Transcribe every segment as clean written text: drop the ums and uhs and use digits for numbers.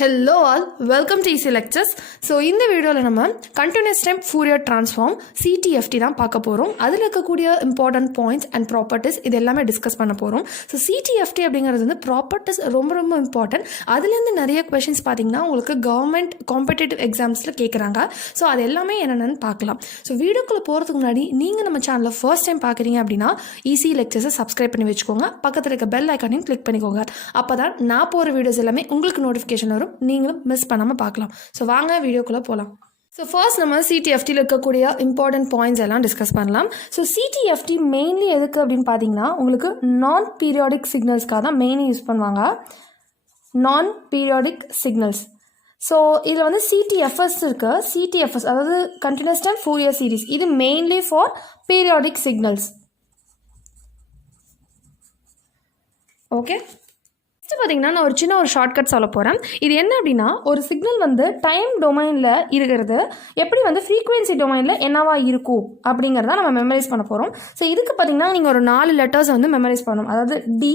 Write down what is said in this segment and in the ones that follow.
Hello all, welcome to ECE Lectures. So இந்த வீடியோவில் நம்ம continuous time Fourier transform Ctft தான் பார்க்க போகிறோம். அதில் இருக்கக்கூடிய important points and properties இது எல்லாமே டிஸ்கஸ் பண்ண போகிறோம். ஸோ Ctft அப்படிங்கிறது வந்து ப்ராப்பர்ட்டிஸ் ரொம்ப இம்பார்ட்டன்ட். அதுலேருந்து நிறைய கொஷின்ஸ் பார்த்தீங்கன்னா உங்களுக்கு கவர்மெண்ட் காம்படிட்டிவ் எக்ஸாம்ஸில் கேட்குறாங்க. ஸோ அது எல்லாமே என்னென்னு பார்க்கலாம். ஸோ வீடியோக்குள்ளே போகிறதுக்கு முன்னாடி நீங்கள் நம்ம சேனலில் ஃபர்ஸ்ட் டைம் பார்க்குறீங்க அப்படின்னா ECE Lectures சப்ஸ்கிரைப் பண்ணி வச்சுக்கோங்க. பக்கத்தில் இருக்க பெல் ஐக்கானையும் கிளிக் பண்ணிக்கோங்க. அப்போ தான் நான் போகிற வீடியோஸ் எல்லாமே உங்களுக்கு நோட்டிஃபிகேஷன் வரும், நீங்களும் மிஸ் பண்ணாமல் பார்க்கலாம். ஸோ வாங்க வீடியோக்குள்ளே போகலாம். ஸோ ஃபர்ஸ்ட் நம்ம Ctftயில் இருக்கக்கூடிய இம்பார்ட்டன்ட் பாயிண்ட்ஸ் எல்லாம் டிஸ்கஸ் பண்ணலாம். ஸோ Ctft மெயின்லி எதுக்கு அப்படின்னு பார்த்தீங்கன்னா உங்களுக்கு நான் பீரியாடிக் சிக்னல்ஸ்க்காக தான் மெயின்லி யூஸ் பண்ணுவாங்க. நான் பீரியாடிக் சிக்னல்ஸ். ஸோ இதில் வந்து Ctfs இருக்குது. Ctfs அதாவது கண்டினியூஸ் டைம் ஃபோரியர் சீரிஸ், இது mainly for periodic signals. Okay, பார்த்தீங்கன்னா நான் ஒரு சின்ன ஷார்ட்கட் சொல்ல போகிறேன். இது என்ன அப்படின்னா, ஒரு சிக்னல் வந்து டைம் டொமைனில் இருக்கிறது எப்படி வந்து ஃப்ரீக்வன்சி டொமைனில் என்னவா இருக்கும் அப்படிங்கிறத நம்ம மெமரைஸ் பண்ண போகிறோம். ஸோ இதுக்கு பார்த்தீங்கன்னா நீங்கள் ஒரு 4 லெட்டர்ஸ் வந்து மெமரைஸ் பண்ணணும். அதாவது D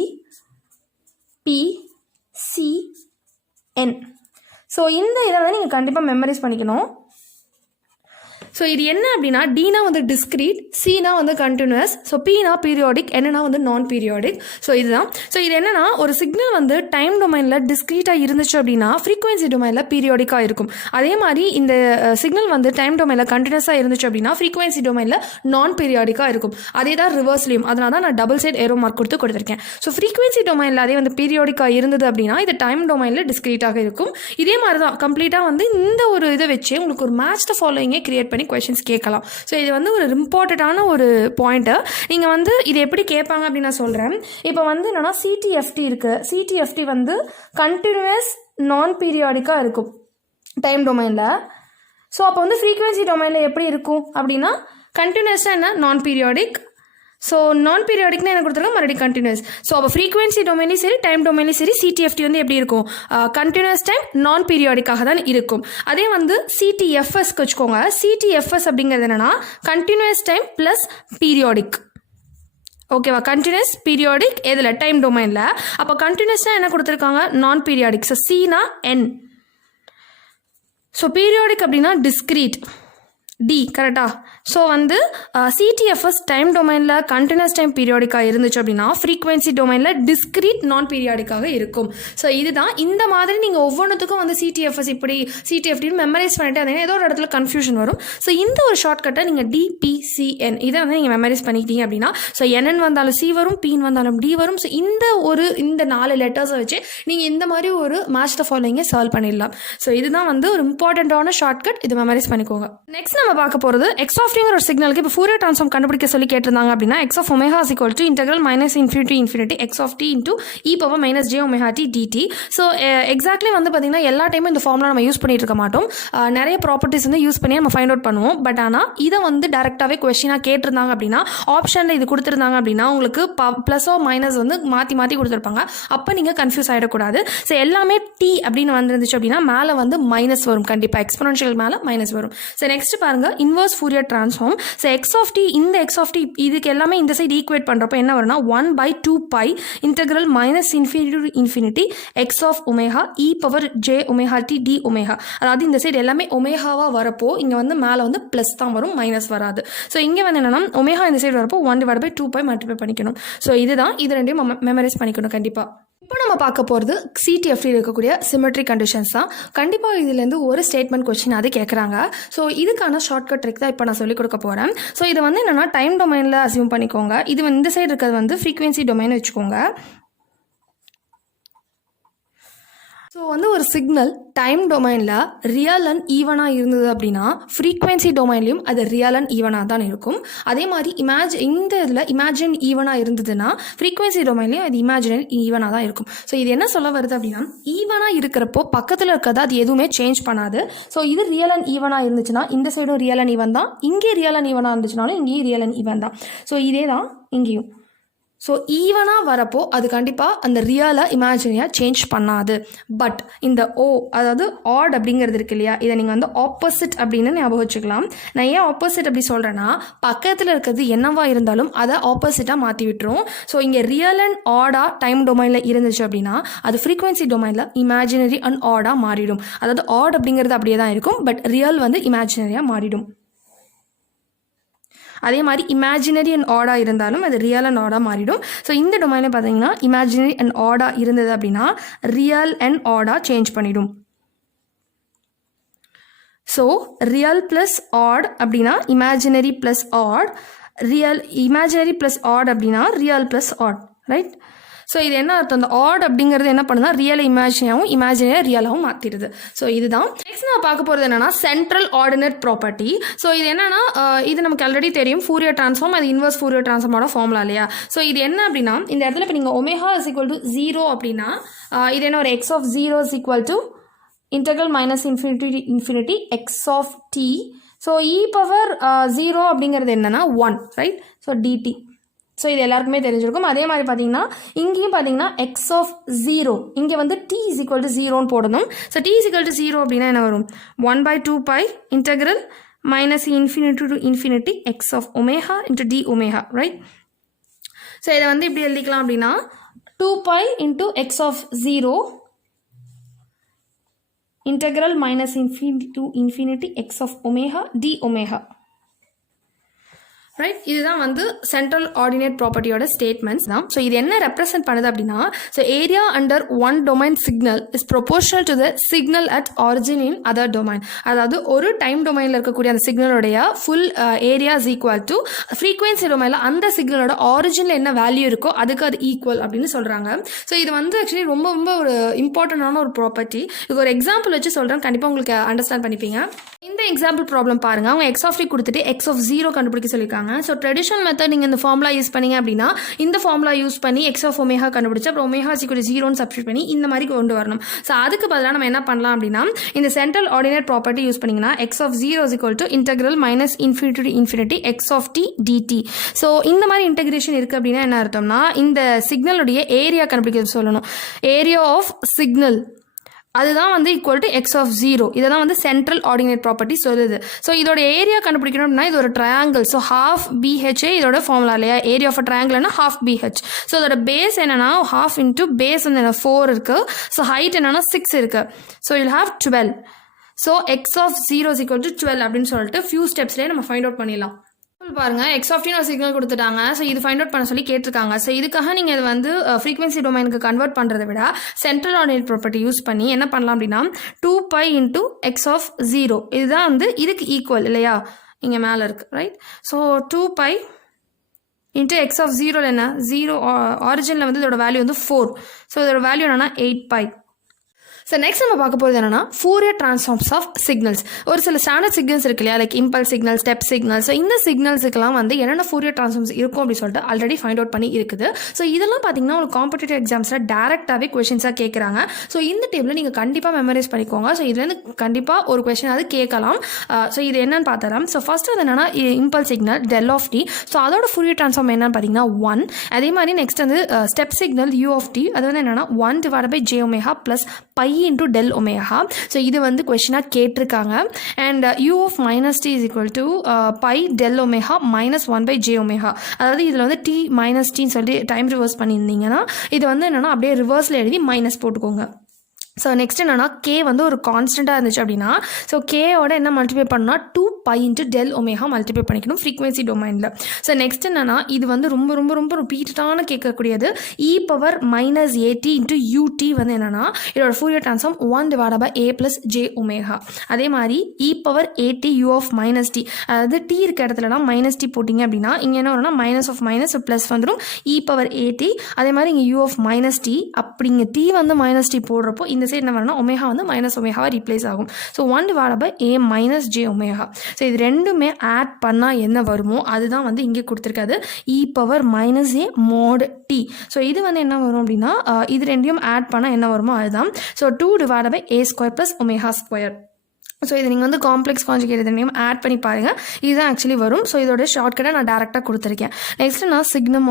P C N. So இந்த இதை வந்து நீங்கள் கண்டிப்பாக மெமரைஸ் பண்ணிக்கணும். ஸோ இது என்ன அப்படின்னா, டினா வந்து டிஸ்க்ரீட், சினா வந்து கண்டினியூஸ், ஸோ பினா பீரியாடிக், என்னன்னா வந்து நான் பீரியாடிக். ஸோ இதுதான். ஸோ இது என்னன்னா, ஒரு சிக்னல் வந்து டைம் டொமைனில் டிஸ்க்ரீட்டாக இருந்துச்சு அப்படின்னா ஃப்ரீக்வன்சி டொமைனில் பீரியாடிக்காக இருக்கும். அதே மாதிரி இந்த சிக்னல் வந்து டைம் டொமைனில் கண்டினியூஸாக இருந்துச்சு அப்படின்னா ஃப்ரீக்வன்சி டொமைனில் நான் பீரியாடிக்காக இருக்கும். அதே தான் ரிவர்ஸ்லையும். அதனால தான் நான் டபுள் சைட் ஏரோ மார்க் கொடுத்துருக்கேன். ஸோ ஃப்ரீக்வன்சி டொமைனில் அதே வந்து பீரியாடிக்காக இருந்தது அப்படின்னா இது டைம் டொமைனில் டிஸ்க்ரீட்டாக இருக்கும். இதே மாதிரி தான் கம்ப்ளீட்டாக வந்து இந்த ஒரு இதை வச்சு உங்களுக்கு ஒரு மேட்ச் த ஃபாலோயிங்கை கிரியேட் பண்ணி கொஷின்ஸ் கேட்கலாம். ஸோ இது வந்து ஒரு இம்பார்ட்டண்ட்டான ஒரு பாயிண்ட்டு. நீங்கள் வந்து இது எப்படி கேட்பாங்க அப்படின்னு நான் சொல்கிறேன். இப்போ வந்து என்னன்னா Ctft இருக்குது. Ctft வந்து கண்டினியூஸ் நான் பீரியாடிக்காக இருக்கும் டைம் டொமைனில். ஸோ அப்போ வந்து ஃப்ரீக்வன்சி டொமைனில் எப்படி இருக்கும் அப்படின்னா கண்டினியூஸாக என்ன நான் பீரியாடிக். ஸோ நான் பீரியாடிக்னா என்ன கொடுத்துருக்கோம், மறுபடியும் கண்டினியூஸ். ஸோ அப்போ ஃப்ரீக்வன்சி டொமைன்லையும் சரி டைம் டொமைன்லையும் சரி Ctft வந்து எப்படி இருக்கும், கண்டினியூஸ் டைம் நான் பீரியாடிக்காக தான் இருக்கும். அதே வந்து Ctfsக்கு வச்சுக்கோங்க. Ctfs அப்படிங்கிறது என்னன்னா கண்டினியூஸ் டைம் ப்ளஸ் பீரியாடிக். ஓகேவா, கண்டினியூஸ் பீரியாடிக் எதில், டைம் டொமைனில். அப்போ கண்டினியூஸ்னால் என்ன கொடுத்துருக்காங்க, நான் பீரியாடிக். ஸோ சினா N. ஸோ பீரியாடிக் அப்படின்னா டிஸ்க்ரீட், டி. கரெக்டா? ஸோ வந்து Ctfs டைம் டொமைனில் கண்டினியூஸ் டைம் பீரியாடிக்காக இருந்துச்சு அப்படின்னா ஃப்ரீக்வன்சி டொமைனில் டிஸ்க்ரீட் நான் பீரியாடிக்காக இருக்கும். ஸோ இதுதான். இந்த மாதிரி நீங்கள் ஒவ்வொன்றுத்துக்கும் வந்து Ctfs இப்படி Ctftன்னு மெமரைஸ் பண்ணிட்டு அதே ஏதோ ஒரு இடத்துல கன்ஃபியூஷன் வரும். ஸோ இந்த ஒரு ஷார்ட்கட்டை நீங்கள் DPCN இதை வந்து நீங்கள் மெமரைஸ் பண்ணிக்கிட்டீங்க அப்படின்னா ஸோ NN வந்தாலும் C வரும், Pன்னு வந்தாலும் D வரும். ஸோ இந்த 4 லெட்டர்ஸை வச்சு நீங்கள் இந்த மாதிரி ஒரு மேட்ச் த ஃபாலோயிங்கை சால்வ் பண்ணிடலாம். ஸோ இதுதான் வந்து ஒரு இம்பார்ட்டண்ட்டான ஷார்ட்கட். இது மெமரைஸ் பண்ணிக்கோங்க. நெக்ஸ்ட் நம்ம பார்க்க போகிறது எக்ஸ் ஆஃப் ஒரு சிக்னலுக்கு இப்போ ஃபோரியர் ட்ரான்ஸ்ஃபார்ம் கண்டுபிடிக்க சொல்லி கேட்டிருந்தாங்க அப்படின்னா x of omega is equal to integral minus infinity x of t into e power minus j omega t dt. So exactly வந்து பார்த்தீங்கன்னா எல்லா டைமும் இந்த ஃபார்முலா நம்ம யூஸ் பண்ணிட்டு இருக்க மாட்டோம். நிறைய ப்ராப்பர்ட்டிஸ் வந்து யூஸ் பண்ணி நம்ம ஃபைண்ட் அவுட் பண்ணுவோம். பட் ஆனால் இதை வந்து டேரெக்டாகவே கொஸ்டினாக கேட்டிருந்தாங்க அப்படின்னா ஆப்ஷனில் இது கொடுத்துருந்தாங்க அப்படின்னா உங்களுக்கு ப்ளஸோ மைனஸ் வந்து மாற்றி கொடுத்துருப்பாங்க. அப்போ நீங்கள் கன்ஃபியூஸ் ஆகிடக்கூடாது. ஸோ எல்லாமே t அப்படின்னு வந்துருந்துச்சு அப்படின்னா மேலே வந்து மைனஸ் வரும். கண்டிப்பாக எக்ஸ்பொனென்ஷியல் மேலே மைனஸ் வரும். ஸோ நெக்ஸ்ட் பாருங்க, inverse Fourier transform. So x of t, இந்த எக்ஸ் ஆஃப் டி இதுக்கு எல்லாமே இந்த சைடு ஈக்குவேட் பண்ணுறப்போ என்ன வரும்னா 1/2π integral minus infinity X of omega e power j omega t d omega. அதாவது இந்த சைடு எல்லாமே ஒமேகாவாக வரப்போ இங்கே வந்து மேலே வந்து ப்ளஸ் தான் வரும், மைனஸ் வராது. ஸோ இங்கே வந்து என்னன்னா ஒமேகா இந்த சைடு வரப்போ 1/2π மல்டிப்ளை பண்ணிக்கணும். ஸோ இதுதான், இது ரெண்டையும் மெமரைஸ் பண்ணிக்கணும் கண்டிப்பாக. இப்போ நம்ம பார்க்க போகிறது Ctft இருக்கக்கூடிய சிமெட்ரி கண்டிஷன்ஸ் தான். கண்டிப்பாக இதுலேருந்து ஒரு ஸ்டேட்மெண்ட் கொஸ்டின் அது கேட்குறாங்க. ஸோ இதுக்கான ஷார்ட்கட் ட்ரிக் தான் இப்போ நான் சொல்லிக் கொடுக்க போகிறேன். ஸோ இது வந்து என்னென்னா டைம் டொமைனில் அசியூம் பண்ணிக்கோங்க. இது வந்து இந்த சைடு இருக்கிறது வந்து ஃப்ரீக்வன்சி டொமைன் வச்சுக்கோங்க. ஸோ வந்து ஒரு சிக்னல் டைம் டொமைனில் ரியல் அண்ட் ஈவனாக இருந்தது அப்படின்னா ஃப்ரீக்வன்சி டொமைன்லையும் அது ரியல் அண்ட் ஈவனாக தான் இருக்கும். அதே மாதிரி இந்த இதில் இமேஜின் ஈவனாக இருந்ததுன்னா ஃப்ரீக்வன்சி டொமைன்லையும் அது இமேஜினரி ஈவனாக தான் இருக்கும். ஸோ இது என்ன சொல்ல வருது அப்படின்னா, ஈவனாக இருக்கிறப்போ பக்கத்தில் இருக்கிறது அது எதுவுமே சேஞ்ச் பண்ணாது. ஸோ இது ரியல் அண்ட் ஈவனாக இருந்துச்சுன்னா இந்த சைடும் ரியல் அண்ட் ஈவன் தான், இங்கே ரியல் அண்ட் ஈவனாக இருந்துச்சுனாலும் இங்கேயும் ரியல் அண்ட் ஈவன் தான். ஸோ இதே தான் இங்கேயும். ஸோ ஈவனாக வரப்போ அது கண்டிப்பாக அந்த ரியலாக இமேஜினியாக சேஞ்ச் பண்ணாது. பட் இந்த அதாவது ஆட் அப்படிங்கிறது இருக்கு இல்லையா, இதை நீங்கள் வந்து ஆப்போசிட் அப்படின்னு ஞாபகம் வச்சுக்கலாம். நான் ஏன் ஆப்போசிட் அப்படி சொல்கிறேன்னா, பக்கத்தில் இருக்கிறது என்னவா இருந்தாலும் அதை ஆப்போசிட்டாக மாற்றி விட்டுரும். ஸோ இங்கே ரியல் அண்ட் ஆடாக டைம் டொமைனில் இருந்துச்சு அப்படின்னா அது ஃப்ரீக்வன்சி டொமைனில் இமேஜினரி அண்ட் ஆடாக மாறிடும். அதாவது ஆட் அப்படிங்கிறது அப்படியே தான் இருக்கும், பட் ரியல் வந்து இமேஜினரியாக மாறிடும். அதே மாதிரி இமேஜினரி அண்ட் ஆடாக இருந்தாலும் அது ரியல் அண்ட் ஆடாக மாறிடும். ஸோ இந்த டொமைனில் பார்த்தீங்கன்னா இமேஜினரி அண்ட் ஆடாக இருந்தது அப்படின்னா ரியல் அண்ட் ஆடாக சேஞ்ச் பண்ணிடும். ஸோ ரியல் ப்ளஸ் ஆட் அப்படின்னா imaginary plus odd, imaginary plus odd அப்படின்னா real plus odd, right? So இது என்ன அர்த்தம், அந்த ஆட் அப்படிங்கிறது என்ன பண்ணுன்னா ரியல் இமேஜினாகவும் இமேஜினரி ரியலாகவும் மாற்றிடுது. ஸோ இதுதான். நெக்ஸ்ட் நான் பார்க்க போகிறது என்னன்னா சென்ட்ரல் ஆர்டினேட் ப்ராப்பர்ட்டி. ஸோ இது என்னன்னா இது நமக்கு ஆல்ரெடி தெரியும், ஃபூரியர் ட்ரான்ஸ்ஃபார்ம், அது இன்வர்ஸ் ஃபூரியர் ட்ரான்ஸ்ஃபார்மோட ஃபார்முலா இல்லையா. ஸோ இது என்ன அப்படின்னா இந்த இடத்துல இப்போ நீங்கள் ஒமேகா இஸ் ஈக்குவல் டு 0 அப்படின்னா இது என்ன, ஒரு X of 0 is equal to integral minus infinity X of T. So E power 0 அப்படிங்கிறது என்னன்னா 1, ரைட்? So DD. ஸோ இது எல்லாருக்குமே தெரிஞ்சிருக்கும். அதே மாதிரி பார்த்தீங்கன்னா இங்கேயும் பார்த்தீங்கன்னா எக்ஸ் ஆஃப் 0, இங்கே வந்து டி இஸ் ஈக்குவல் டு 0ன்னு போடணும். So t is equal to 0 அப்படின்னா என்ன வரும், 1/2 integral minus infinity to infinity X of omega into d omega, right? So இதை வந்து இப்படி எழுதிக்கலாம் அப்படின்னா 2π into x of 0 integral minus infinity to infinity X of omega d omega, right? இதுதான் வந்து சென்ட்ரல் ஆர்டினேட் ப்ராப்பர்ட்டியோட ஸ்டேட்மெண்ட்ஸ் தான். ஸோ இது என்ன ரெப்ரசென்ட் பண்ணுது அப்படின்னா, so area under one domain signal is proportional to the signal at origin in other domain. அதாவது ஒரு டைம் டொமைனில் இருக்கக்கூடிய அந்த சிக்னலோடைய full area is equal to frequency டொமைனில் அந்த சிக்னலோட ஆரிஜினில் என்ன வேல்யூ இருக்கோ அதுக்கு அது ஈக்குவல் அப்படின்னு சொல்கிறாங்க. ஸோ இது வந்து ஆக்சுவலி ரொம்ப ரொம்ப ஒரு இம்பார்ட்டண்டான ஒரு ப்ராப்பர்ட்டி. இது ஒரு எக்ஸாம்பிள் வச்சு சொல்கிறேன், கண்டிப்பாக உங்களுக்கு அண்டர்ஸ்டாண்ட் பண்ணிப்பீங்க. இந்த எக்ஸாம்பிள் ப்ராப்ளம் பாருங்கள். அவங்க எக்ஸ் ஆஃப் டி கொடுத்துட்டு எக்ஸ் ஆஃப் 0 கண்டுபிடிக்க சொல்லியிருக்காங்க. ஸோ ட்ரெடிஷனல் மெத்தட் நீங்கள் இந்த ஃபார்முலா யூஸ் பண்ணீங்க அப்படின்னா இந்த ஃபார்முலா யூஸ் பண்ணி எக்ஸ் ஆஃப் ஒமேகா கண்டுபிடிச்சு அப்புறம் ஒமேகா ஈக்குவல் 0ன்னு சப்ஸ்டிட் பண்ணி இந்த மாதிரி கொண்டு வரணும். ஸோ அதுக்கு பதிலாக நம்ம என்ன பண்ணலாம் அப்படின்னா இந்த சென்ட்ரல் ஆர்டினேட் ப்ராப்பர்ட்டி யூஸ் பண்ணிங்கன்னா X of 0 is equal to integral minus infinity to infinity X of T DT. So இந்த மாதிரி இன்டெகிரேஷன் இருக்குது அப்படின்னா என்ன அர்த்தம்னா இந்த சிக்னலுடைய ஏரியா கண்டுபிடிக்க சொல்லணும். ஏரியா ஆஃப் சிக்னல் அதுதான் வந்து ஈக்குவல் டு எக்ஸ் ஆஃப் 0. இதை தான் வந்து சென்ட்ரல் ஆர்டினேட் ப்ராப்பர்ட்டி சொல்லுது. ஸோ இதோட ஏரியா கண்டுபிடிக்கணும் அப்படின்னா இது ஒரு ட்ரையாங்கிள். ஸோ half BH இதோட ஃபார்முலா இல்லையா, ஏரியா ஆஃப் ட்ரையாங்கிள்னா half BH. ஸோ இதோட பேஸ் என்னன்னா half இன்ட்டு பேஸ் வந்து என்ன 4 இருக்கு. ஸோ ஹைட் என்னன்னா 6 இருக்கு. So you'll have 12. So x of 0 is equal to 12 அப்படின்னு சொல்லிட்டு ஃபியூ ஸ்டெப்ஸ்லேயே நம்ம ஃபைண்ட் அவுட் பண்ணிடலாம். பாருங்க, எக்ஸ் ஆஃப் ஒரு சிக்னல் கொடுத்துட்டாங்க. ஸோ இது ஃபைண்ட் அவுட் பண்ண சொல்லி கேட்டிருக்காங்க. ஸோ இதுக்காக நீங்கள் இது வந்து ஃப்ரீக்வன்சி டொமைனுக்கு கன்வெர்ட் பண்ணுறதை விட சென்ட்ரல் ஆர்டினேட் ப்ராப்பர்ட்டி யூஸ் பண்ணி என்ன பண்ணலாம் அப்படின்னா 2π இன்ட்டு எக்ஸ் ஆஃப் 0 இதுதான் வந்து இதுக்கு ஈக்குவல் இல்லையா, இங்கே மேலே இருக்குது, right? So 2π into x of 0 என்ன 0 ஆரிஜினில் வந்து இதோட வேல்யூ வந்து 4. ஸோ இதோட வேல்யூ என்னன்னா 8π. ஸோ நெக்ஸ்ட் நம்ம பார்க்க போகிறது என்னன்னா ஃபோரியர் ட்ரான்ஸ்ஃபார்ம்ஸ் ஆஃப் சிக்னல்ஸ். ஒரு சில ஸ்டாண்டர்ட் சிக்னல்ஸ் இருக்கு இல்லையா, like impulse signal, step signal. So இந்த சிக்னல்ஸுக்கெல்லாம் வந்து என்னென்ன ஃபோரியர் ட்ரான்ஸ்ஃபார்ம்ஸ் இருக்கும் அப்படின்னு சொல்லிட்டு ஆல்ரெடி ஃபைண்ட் அவுட் பண்ணி இருக்குது. ஸோ இதெல்லாம் பார்த்தீங்கன்னா ஒரு காம்படிட்டிவ் எக்ஸாம்ஸில் டேரெக்டாகவே கொஷின்ஸாக கேட்குறாங்க. ஸோ இந்த டேபிளில் நீங்கள் கண்டிப்பாக மெமரைஸ் பண்ணிக்கோங்க. ஸோ இதுலேருந்து கண்டிப்பாக ஒரு கொஷின் அது கேட்கலாம். ஸோ இது என்னன்னு பார்த்தலாம். ஸோ ஃபர்ஸ்ட் வந்து என்னன்னா impulse signal del of T. So அதோட ஃபோரியர் ட்ரான்ஸ்ஃபார்ம் என்னன்னு பார்த்தீங்கன்னா 1. அதே மாதிரி நெக்ஸ்ட் வந்து step signal U of T, அது வந்து என்னன்னா 1/j omega plus pi into del omega. So இது வந்து கொஸ்டினாக கேட்டிருக்காங்க. And U of minus T is equal to pi del omega minus 1/j omega. அதாவது இதில் வந்து டி மைனஸ் டின்னு சொல்லி டைம் ரிவர்ஸ் பண்ணியிருந்தீங்கன்னா இது வந்து என்னென்னா அப்படியே ரிவர்ஸில் எழுதி மைனஸ் போட்டுக்கோங்க. ஸோ நெக்ஸ்ட் என்னன்னா கே வந்து ஒரு கான்ஸ்டண்ட்டாக இருந்துச்சு அப்படின்னா ஸோ கேயோட என்ன மல்டிப்ளை பண்ணால் 2π இன்ட்டு டெல் ஒமேகா மல்டிப்ளை பண்ணிக்கணும் ஃப்ரீக்வன்சி டொமைனில். ஸோ நெக்ஸ்ட் என்னன்னா இது வந்து ரொம்ப ரொம்ப ரொம்ப ரிப்பீட்டடான கேட்கக்கூடியது e⁻−at இன்ட்டு ut வந்து என்னன்னா இதோட Fourier transform 1/a + j omega. அதே மாதிரி e⁻at u of minus T, அதாவது டி இருக்க இடத்துலலாம் மைனஸ் டி போட்டிங்க அப்படின்னா இங்கே என்ன வரும்னா மைனஸ் ஆஃப் மைனஸ் ப்ளஸ் வந்துடும் e⁻at. அதே மாதிரி இங்கே u ஆஃப் மைனஸ் டி, அப்படிங்க டி வந்து மைனஸ் டி போடுறப்போ இந்த சைடு என்ன வரணும் ஒமேகா வந்து மைனஸ் ஒமேகாவாக ரீப்ளேஸ் ஆகும். So 1/a - j omega. So இது ரெண்டுமே ஆட் பண்ணால் என்ன வருமோ அதுதான் வந்து இங்கே கொடுத்துருக்காது e⁻−a mod t. ஸோ இது வந்து என்ன வரும் அப்படின்னா இது ரெண்டையும் ஆட் பண்ணால் என்ன வருமோ அதுதான். So 2/a² + omega square. So இது நீங்கள் வந்து காம்ப்ளெக்ஸ் கான்ஜுகேட் நேம் ஆட் பண்ணி பாருங்கள், இதுதான் ஆக்சுவலி வரும். ஸோ இதோட ஷார்ட்கட்டை நான் டேரெக்டாக கொடுத்துருக்கேன். நெக்ஸ்ட் நான் சிக்னம்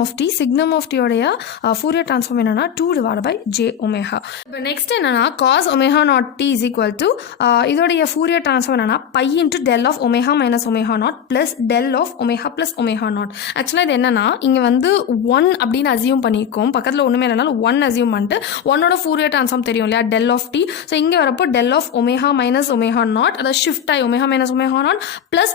ஆஃப் டியோடைய ஃபூரியர் ட்ரான்ஸ்ஃபார்ம் என்னன்னா 2/j ஒமேகா. இப்போ நெக்ஸ்ட் என்னன்னா cos omega naught t is equal to இதோடைய ஃபூரியர் ட்ரான்ஸ்ஃபார்ம் என்னன்னா π into del of omega minus omega naught plus del of omega plus omega naught. ஆக்சுவலாக இது என்னன்னா இங்கே வந்து 1 அப்படின்னு அசியூம் பண்ணியிருக்கோம், பக்கத்தில் ஒன்றுமே இல்லைனாலும் 1 அசியூம் பண்ணிட்டு 1ஓட ஃபூரியர் ட்ரான்ஸ்ஃபார்ம் தெரியும் இல்லையா, டெல் ஆஃப் டி. ஸோ இங்கே வரப்போ del of omega minus omega naught, அதாவது ஷிஃப்ட் ஆகி omega minus omega naught plus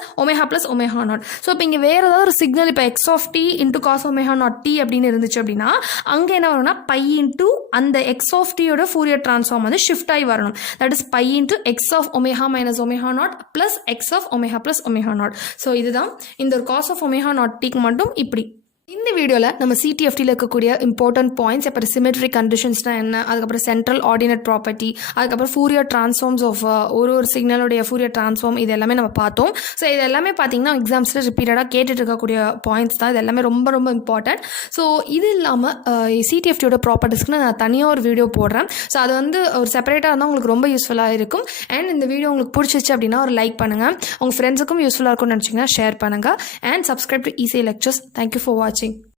omega naught. So இப்போ இங்கே வேறு ஏதாவது ஒரு சிக்னல் இப்போ x of t into cos omega naught t அப்படின்னு இருந்துச்சு அப்படின்னா அங்கே என்ன வரும்னா π இன்ட்டு அந்த எக்ஸ் ஆஃப் டியோட ஃபூரியர் ட்ரான்ஸ்ஃபார்ம் வந்து ஷிஃப்ட் ஆகி வரணும். That is π into x of omega minus omega naught plus x of omega plus omega naught. So இதுதான் இந்த ஒரு காஸ் ஆஃப் ஒமேகா நாட் டிக்கு மட்டும் இப்படி. இந்த வீடியோவில் நம்ம சிடிஎஃப்டியில் இருக்கக்கூடிய இம்பார்ட்டன்ட் பாயிண்ட்ஸ், அப்புறம் சிமெட்ரிக் கண்டிஷன்ஸ்னால் என்ன, அதுக்கப்புறம் சென்ட்ரல் ஆர்டினேட் ப்ராப்பர்ட்டி, அதுக்கப்புறம் ஃபூரியர் ட்ரான்ஸ்ஃபார்ம்ஸ் ஆஃப் ஒரு சிக்னலுடைய ஃபூரியர் ட்ரான்ஸ்ஃபார்ம், இது எல்லாமே நம்ம பார்த்தோம். ஸோ இது எல்லாமே பார்த்தீங்கன்னா எக்ஸாம்ஸில் ரிப்பீட்டடாக கேட்டுட்டு இருக்கக்கூடிய பாயிண்ட்ஸ் தான். இது எல்லாமே ரொம்ப ரொம்ப இம்பார்ட்டன்ட். ஸோ இது இல்லாமல் சிடிஎஃப்டியோட ப்ராப்பர்ட்டிஸ்க்கு நான் தனியாக ஒரு வீடியோ போடுறேன். ஸோ அது வந்து ஒரு செப்பரேட்டாக இருந்தால் உங்களுக்கு ரொம்ப யூஸ்ஃபுல்லாக இருக்கும். அண்ட் இந்த வீடியோ உங்களுக்கு பிடிச்சிச்சு அப்படின்னா ஒரு லைக் பண்ணுங்கள், உங்கள் ஃப்ரெண்ட்ஸுக்கும் யூஸ்ஃபுல்லாக இருக்கும்னு நினச்சிங்கன்னா ஷேர் பண்ணுங்கள். And subscribe to ECE Lectures. Thank you for watching.